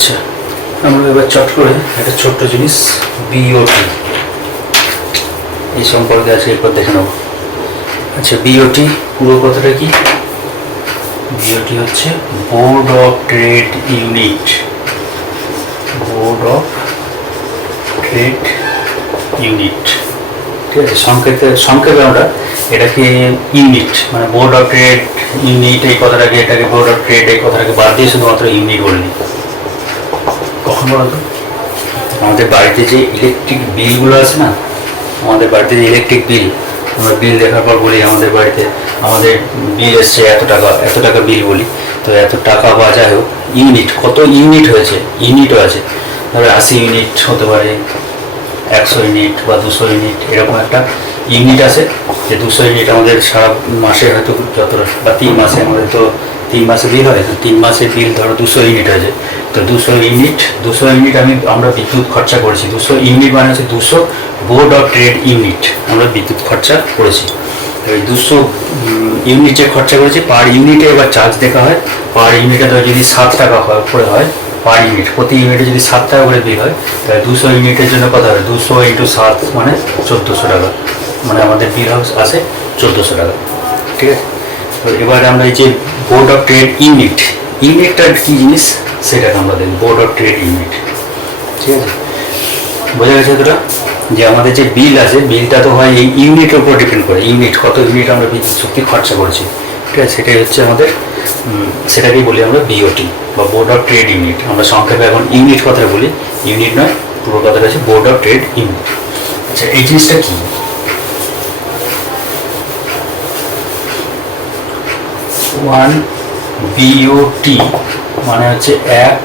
আচ্ছা, আমরা এবার চট করে একটা ছোট্ট জিনিস বিওটি এই সম্পর্কে আছে এরপর দেখে নেব। আচ্ছা, বিওটি পুরো কথাটা কি? বিওটি হচ্ছে board of trade unit. Board of trade unit, ঠিক আছে। সংক্ষেপে আমরা এটাকে ইউনিট মানে বোর্ড অফ ট্রেড ইউনিট এই কথাটাকে, এটাকে বোর্ড অফ ট্রেড এই কথাটাকে বাদ দিয়ে শুধুমাত্র ইউনিট বলে নিই। কখন বলতো আমাদের বাড়িতে যে ইলেকট্রিক বিলগুলো আছে না, আমাদের বাড়িতে যে ইলেকট্রিক বিল, আমরা বিল দেখার পর বলি আমাদের বাড়িতে আমাদের বিল এসছে এত টাকা বিল বলি। তো এত টাকা বা যাই হোক, ইউনিট কত ইউনিট হয়েছে, ইউনিটও আছে। ধরো 80 ইউনিট হতে পারে, 100 ইউনিট বা 200 ইউনিট, এরকম একটা ইউনিট আছে। যে 200 ইউনিট আমাদের সারা মাসে হয়তো যতটা বা 3 মাসে, আমাদের তো 3 মাসে বিল হয়, তো 3 মাসের বিল ধরো 200 ইউনিট হয়েছে। তো 200 ইউনিট আমরা বিদ্যুৎ খরচা করেছি। 200 ইউনিট মানে হচ্ছে 200 বোর্ড অফ ট্রেড ইউনিট আমরা বিদ্যুৎ খরচা করেছি। এই 200 ইউনিট যে খরচা করেছি, পার ইউনিটে এবার চার্জ দেখা হয়। পার ইউনিটে ধর যদি 7 টাকা করে হয় পার ইউনিট, প্রতি ইউনিটে যদি 7 টাকা করে বিল হয়, তাহলে 200 ইউনিটের জন্য কত হবে? 200 × 7 মানে 1400 টাকা, মানে আমাদের বিল আসে 1400 টাকা, ঠিক আছে। তো এবার আমরা এই যে বোর্ড অফ ট্রেড ইউনিটটা কী জিনিস সেটাকে আমরা দেখি। বোর্ড অফ ট্রেড ইউনিট, ঠিক আছে। বোঝা গেছে তোরা যে আমাদের যে বিল আছে, বিলটা তো হয় এই ইউনিটের উপর ডিপেন্ড করে। ইউনিট কত ইউনিট আমরা বিদ্যুৎ শক্তি খরচা করেছি, ঠিক আছে। সেটাই হচ্ছে আমাদের, সেটাকেই বলি আমরা বিওটি বা বোর্ড অফ ট্রেড ইউনিট। আমরা সংক্ষেপে এখন ইউনিট কথাটা বলি, ইউনিট নয়, পুরো কথাটা আছে বোর্ড অফ ট্রেড ইউনিট। আচ্ছা, এই জিনিসটা কি? 1 বিওটি মানে হচ্ছে 1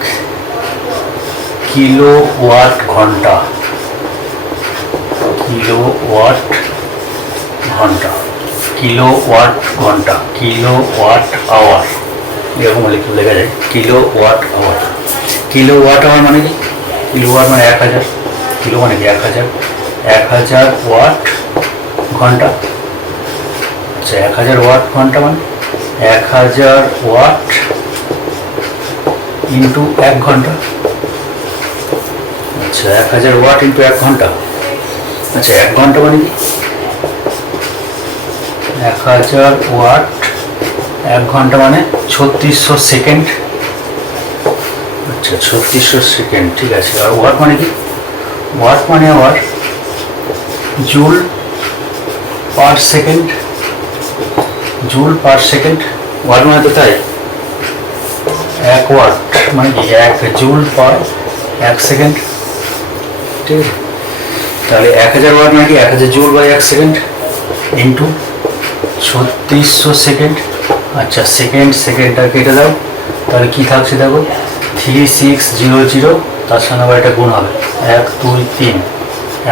কিলোওয়াট ঘন্টা। কিলোওয়াট আওয়ার, এরকম লেখা যায় কিলোওয়াট আওয়ার। কিলোওয়াট আওয়ার মানে কি? কিলোওয়াট মানে 1000, কিলো মানে কি 1000, 1000 ওয়াট ঘন্টা। আচ্ছা, 1000 ওয়াট ঘন্টা মানে 1000 ওয়াট ইন্টু 1 ঘন্টা। আচ্ছা, 1000 ওয়াট ইন্টু 1 ঘন্টা। আচ্ছা, 1 ঘন্টা মানে কি? 1000 ওয়াট 1 ঘন্টা মানে 3600 সেকেন্ড। আচ্ছা, 3600 সেকেন্ড, ঠিক আছে। আর ওয়াট মানে কি? ওয়াট মানে আবার joule per second. Joule per second, watt মানে তো তাই। 1 ওয়াট মানে কি 1 জুল পার 1 সেকেন্ড, ঠিক আছে। তাহলে 1000 ওয়াট মানে কি 1000 joule by 1 second into 3600 second. আচ্ছা, সেকেন্ডটা কেটে দাও, তাহলে কি থাকছে দেখো, 3600, তার সঙ্গে আবার এটা গুণ হবে 1 2 3,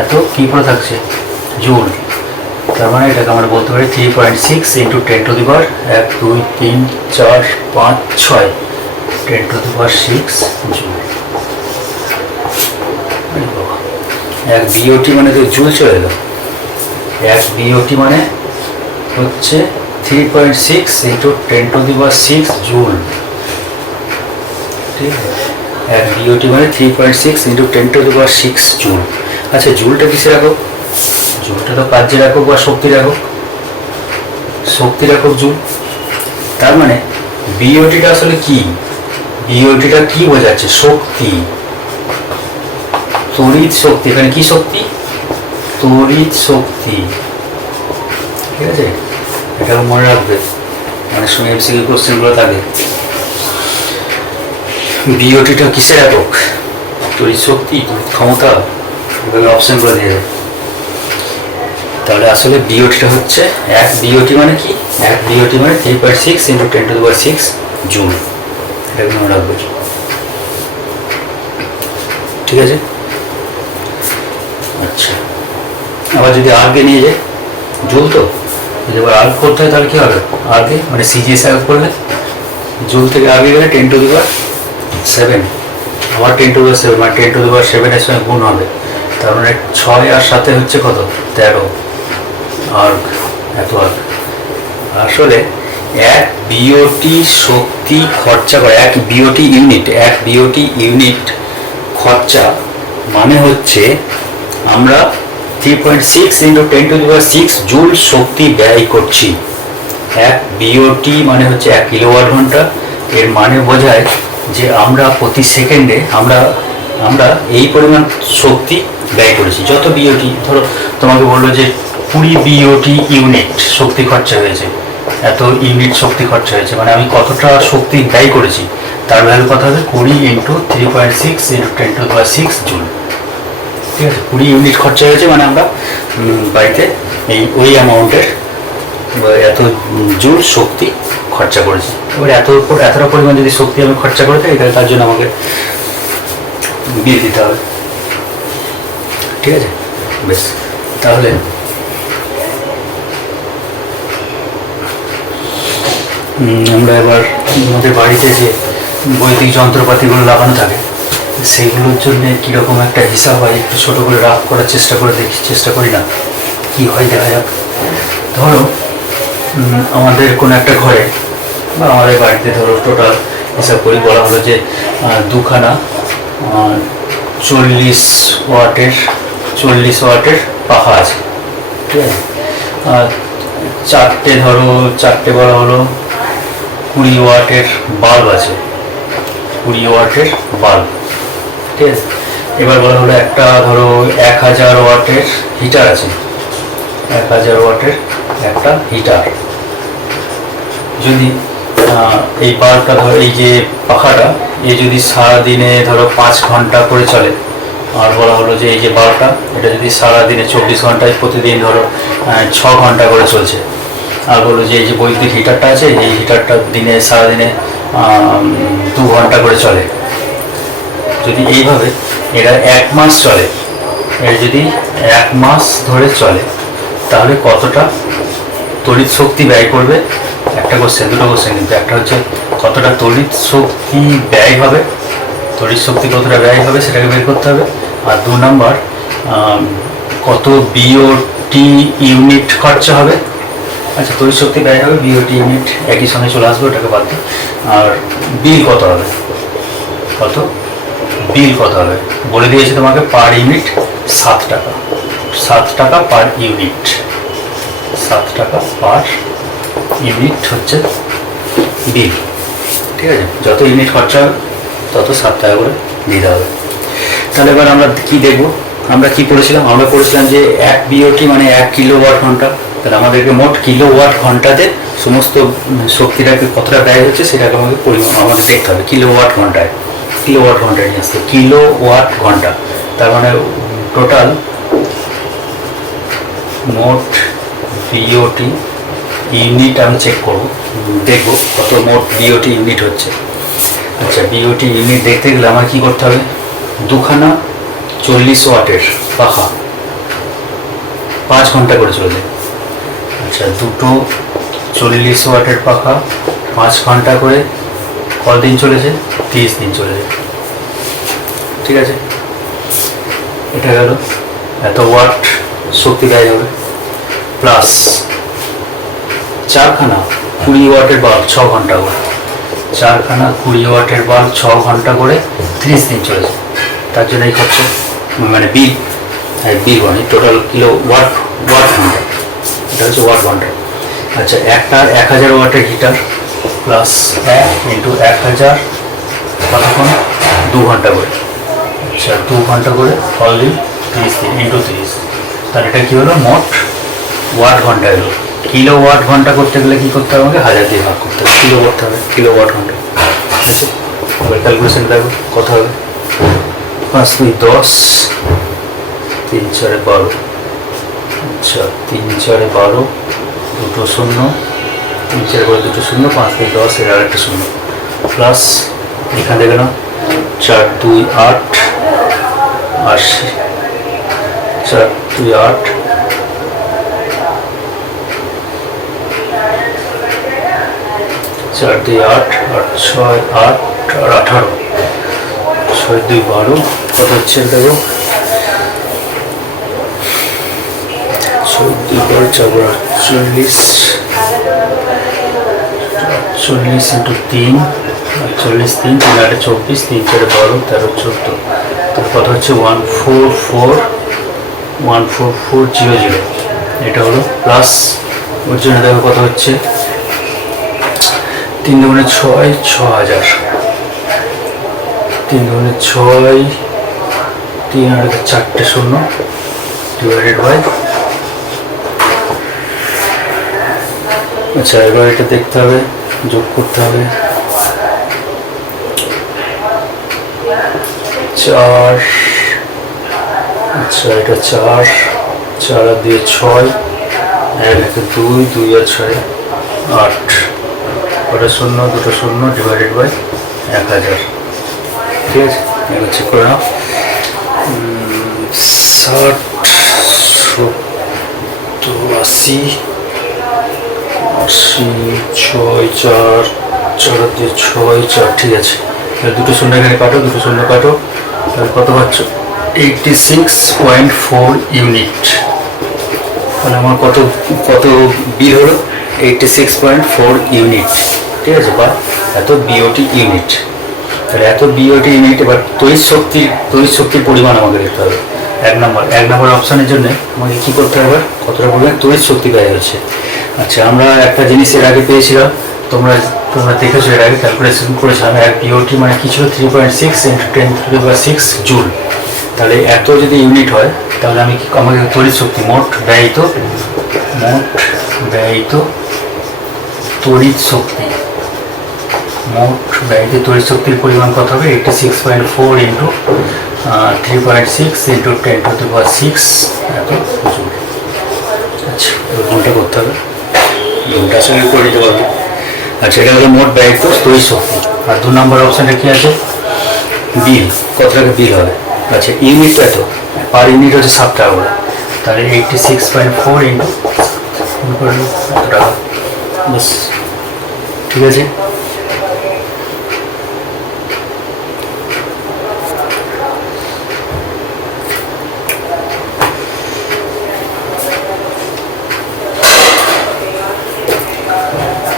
এত কী করে থাকছে জুল। তার মানে এটাকে আমরা বলতে পারি 3.6 into 10 to the power 1 2 3 4 5 6 10 to the power 6 joule. 1 BOT মানে তো জুল চলে এলো। 1 বিওটি মানে হচ্ছে 3.6 into 10 to the power 6 joule, ঠিক আছে। 1 বিওটি মানে 3.6 into 10 to the power 6 joule. আচ্ছা, জুলটা কিসে রাখো? জুলটা তো কার্যের একক বা শক্তির একক, শক্তির একক জুল। তার মানে বিওটিটা আসলে কি? বিওটিটা কি বোঝাচ্ছে? শক্তি, তড়িৎ শক্তি। এখানে কি শক্তি? তড়িৎ শক্তি, ঠিক আছে। এটা মনে রাখবে, মানে শুনে এমসিকিউ কোশ্চেনগুলো থাকে। বিওটিটা কিসের একক? তড়িৎ শক্তি, তড়িৎ ক্ষমতা, এভাবে অপশনগুলো দিয়ে দেবে। তাহলে আসলে বিওটিটা হচ্ছে 1 বিওটি মানে কি? 1 বিওটি মানে 3.6 into 10 to the power 6 joule, এটা মনে রাখবে, ঠিক আছে। আচ্ছা, আবার যদি আর্গে নিয়ে যায়, জুল তো যদি আবার আর্গ করতে হয় তাহলে কী হবে? আর্গে মানে সিজিএস আর্গ করলে জুল থেকে আগে গেলে 10 টু দি পাওয়ার 7, আবার 10 টু দি পাওয়ার 7 মানে 10 টু দি পাওয়ার 7 এর সঙ্গে গুণ হবে। তার মানে 6 আর 7 হচ্ছে কত? 13 আর্গ, এত আর্গ। আসলে এক বিওটি শক্তি খরচা করে, এক বিওটি ইউনিট খরচা মানে হচ্ছে আমরা 3.6 × 10⁶ জুল শক্তি ব্যয় করছি। এক বিওটি মানে হচ্ছে 1 কিলোওয়াট ঘন্টা। এর মানে বোঝায় যে আমরা প্রতি সেকেন্ডে আমরা এই পরিমাণ শক্তি ব্যয় করেছি। যত বিওটি, ধরো তোমাকে বললো যে 20 বিওটি ইউনিট শক্তি খরচা হয়েছে, এত ইউনিট শক্তি খরচা হয়েছে, মানে আমি কতটা শক্তি ব্যয় করেছি তার ভ্যালু কত হবে? 20 × 3.6 × 10⁶ জুল। ঠিক আছে, 20 ইউনিট খরচা হয়েছে মানে আমরা বাড়িতে ওই অ্যামাউন্টের এত জুল শক্তি খরচা করেছি। এবার এতটা পরিমাণ যদি শক্তি আমি খরচা করে থাকি তাহলে তার জন্য আমাকে বিল দিতে হবে। ঠিক আছে, বেশ, তাহলে আমরা এবার আমাদের বাড়িতে যে বৈদ্যুতিক যন্ত্রপাতিগুলো লাগানো থাকে সেইগুলোর জন্য কীরকম একটা হিসাব হয় একটু ছোটো করে রাফ করার চেষ্টা করি না, কি হয় দেখা যাক। ধরো আমাদের কোনো একটা ঘরে বা আমাদের বাড়িতে ধরো টোটাল হিসাব করি, বলা হলো যে 2খানা 40 ওয়াটের পাখা আছে। ঠিক আছে, আর চারটে বলা হলো 20 ওয়াটের বাল্ব আছে, 20 ওয়াটের বাল্ব। ঠিক আছে, এবার বলা হলো একটা ধরো 1000 ওয়াটের হিটার আছে, 1000 ওয়াটের একটা হিটার। যদি এই বাল্বটা ধরো, এই যে পাখাটা যদি সারাদিনে ধরো 5 ঘন্টা করে চলে, আর বলা হলো যে এই যে বাল্বটা এটা যদি সারাদিনে 24 ঘন্টায় প্রতিদিন ধরো 6 ঘন্টা করে চলছে, আর বললো যে এই যে বৈদ্যুতিক হিটারটা আছে এই হিটারটা সারাদিনে 2 ঘন্টা করে চলে, যদি এইভাবে এরা 1 মাস চলে, এর যদি 1 মাস ধরে চলে তাহলে কতটা তড়িৎ শক্তি ব্যয় করবে? একটা কোশ্চেন, দুটো কোশ্চেন কিন্তু, একটা হচ্ছে কতটা তড়িৎ শক্তি ব্যয় হবে, সেটাকে বের করতে হবে। আর 2 নম্বর কত বিওটি ইউনিট খরচা হবে। আচ্ছা, তড়িৎ শক্তি ব্যয় হবে, বিওটি ইউনিট একই সঙ্গে চলে আসবে, ওটাকে বাদ দিই। আর বিল কত হবে, বলে দিয়েছে তোমাকে পার ইউনিট 7 টাকা, 7 টাকা পার ইউনিট, 7 টাকা পার ইউনিট হচ্ছে বিল। ঠিক আছে, যত ইউনিট খরচা হবে তত 7 টাকা করে দিতে হবে। তাহলে এবার আমরা কি দেখবো, আমরা কি পড়েছিলাম? আমরা পড়েছিলাম যে 1 বিওটি মানে 1 কিলোওয়াট ঘন্টা। তাহলে আমাদেরকে মোট কিলোওয়াট ঘন্টাতে সমস্ত শক্তিটাকে কতটা ব্যয় হচ্ছে সেটাকে আমাদের দেখতে হবে কিলোওয়াট ঘন্টায় নিয়ে আসতে, কিলোওয়াট ঘন্টা। তার মানে টোটাল মোট বিওটি ইউনিট আমি চেক করবো, দেখবো কত মোট বিওটি ইউনিট হচ্ছে। আচ্ছা, বিওটি ইউনিট দেখতে গেলে আমার কি করতে হবে? 2খানা 40 ওয়াটের পাখা 5 ঘন্টা করে চলবে। আচ্ছা, 2টো 40 ওয়াটের পাখা 5 ঘন্টা করে কদিন চলেছে? 30 দিন চলেছে। ঠিক আছে, এটা গেল, এত ওয়াট শক্তি ব্যয় হবে। প্লাস 4খানা 20 ওয়াটের বাল্ব 6 ঘন্টা করে, 4খানা 20 ওয়াটের বাল্ব 6 ঘন্টা করে 30 দিন চলেছে, তার জন্য এই খরচা, মানে বিল মানে টোটাল ওয়াট ঘন্টা, এটা হচ্ছে ওয়াট ঘন্টা। আচ্ছা, একটা 1000 ওয়াটের হিটার প্লাস 1 × 1000 কতক্ষণ? 2 ঘন্টা করে। আচ্ছা, 2 ঘন্টা করে অনলি 30 দিন × 30, তাহলে এটা কী হলো? মোট ওয়াট ঘন্টা এলো। কিলোওয়াট ঘন্টা করতে গেলে কী করতে হবে? আমাকে 1000 দিয়ে ভাগ করতে হবে, কিলো করতে হবে, কিলোওয়াট ঘন্টা। এবার ক্যালকুলেশন দেখো কত হবে। 5 × 2 = 10, 3 × 4 = 12। আচ্ছা, 3 × 4 = 12, 2টো শূন্য, 3 × 4 = 2টো শূন্য, 5 × 10 এর আরেকটা শূন্য, প্লাস এখান থেকে না 4 × 2 = 8, 80, 4 × 2 = 8, 4 × 2 = 8, 8 × 6 = 8 আর 18, 6 × 2 = 12, কত হচ্ছে দেখো? 6 × 2 = 12, 4 × 8 = 40, 40 ইন্টু 3, 40 3 3 8 24, 3 4 12 13 14, তার কত হচ্ছে 144,000। এটা হলো প্লাস, ওর জন্য দেখো কত হচ্ছে 3 দুগুণে 6, 6,000, 3 দুগুণে 6, 3 আর 4টে 0 ডিভাইডেড বাই, আচ্ছা এবার এটা দেখতে হবে, যোগ করতে হবে 4, আচ্ছা এটা 4, 4 আর 2 6, 1 1 2, 2 আর 6 8, ওটা 0 দুটো 0 ডিভাইডেড বাই 1000। ঠিক আছে, এবার চেক করে নাও। 60, 70, 80, 80, 6, 4, 4 আর 2 6, 4, ঠিক আছে। দুটো 0 এখানে কাটো, দুটো 0 কাটো, তাহলে কত পাচ্ছ 86.4 ইউনিট। তাহলে আমার কত কত বিল হলো 86.4 ইউনিট। ঠিক আছে, বা এত বিওটি ইউনিট। তাহলে এত বিওটি ইউনিট। এবার তড়িৎ শক্তির পরিমাণ আমাকে দেখতে হবে। এক নম্বর অপশানের জন্য আমাকে কী করতে হবে, কতটা পরিমাণ তড়িৎ শক্তি ব্যয় হচ্ছে। আচ্ছা, আমরা একটা জিনিস এর আগে পেয়েছিলাম, তোমরা দেখেছো, এর আগে ক্যালকুলেশন করেছিলাম। এক বিওটি মানে কি ছিল 3.6 × 10⁶ জুল। তাহলে এত যদি ইউনিট হয়, তাহলে আমাকে তড়িৎ শক্তি মোট ব্যয়িত তড়িৎ শক্তির পরিমাণ কত হবে 86.4 × 3.6 × 10⁶ এত জুল। আচ্ছা, এবার কোনটা করতে হবে, কোনটা সঙ্গে করে দিতে পারবো। আচ্ছা, এটা হলো মোট ব্যয়িত তড়িৎ শক্তি। আর 2 নম্বর অপশানটা কী আছে, বিল, কত টাকা বিল হবে। আচ্ছা, ইউনিটটা তো পার ইউনিট হচ্ছে 7 টাকা করে। তাহলে 86.4 × এত টাকা, বাস। ঠিক আছে,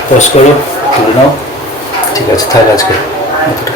পজ করো, তুলে নাও। ঠিক আছে, তাহলে আজকে এতটা।